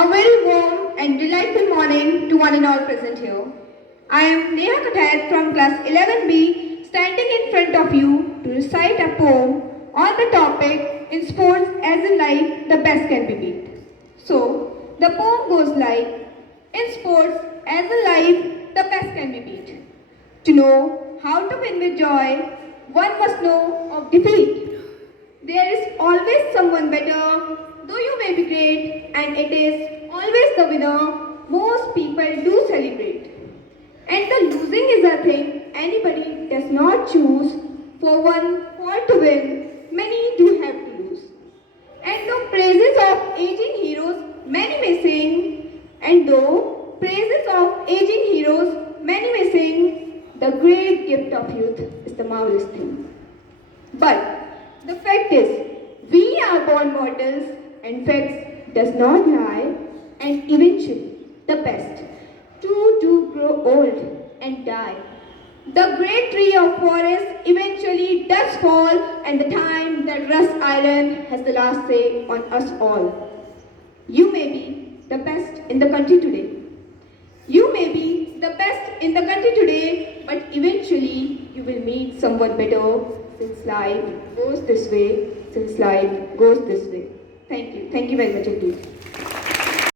A very warm and delightful morning to one and all present here. I am Neha Kathayat from class 11B standing in front of you to recite a poem on the topic in sports as in life the best can be beat. So, the poem goes like, in sports as in life the best can be beat. To know how to win with joy, one must know of defeat. There is always someone better, though you may be great, and it is always the winner most people do celebrate. And the losing is a thing anybody does not choose. For one fall to win, many do have to lose. And though praises of aging heroes many may sing, and though praises of aging heroes many may sing, the great gift of youth is the marvelous thing. But the fact is, we are born mortals, and facts does not lie, and eventually, the best too do grow old and die. The great tree of forest eventually does fall, and the time that rusts iron has the last say on us all. You may be the best in the country today. You may be the best in the country today, but eventually you will meet someone better since life goes this way, since life goes this way. Thank you. Thank you very much indeed.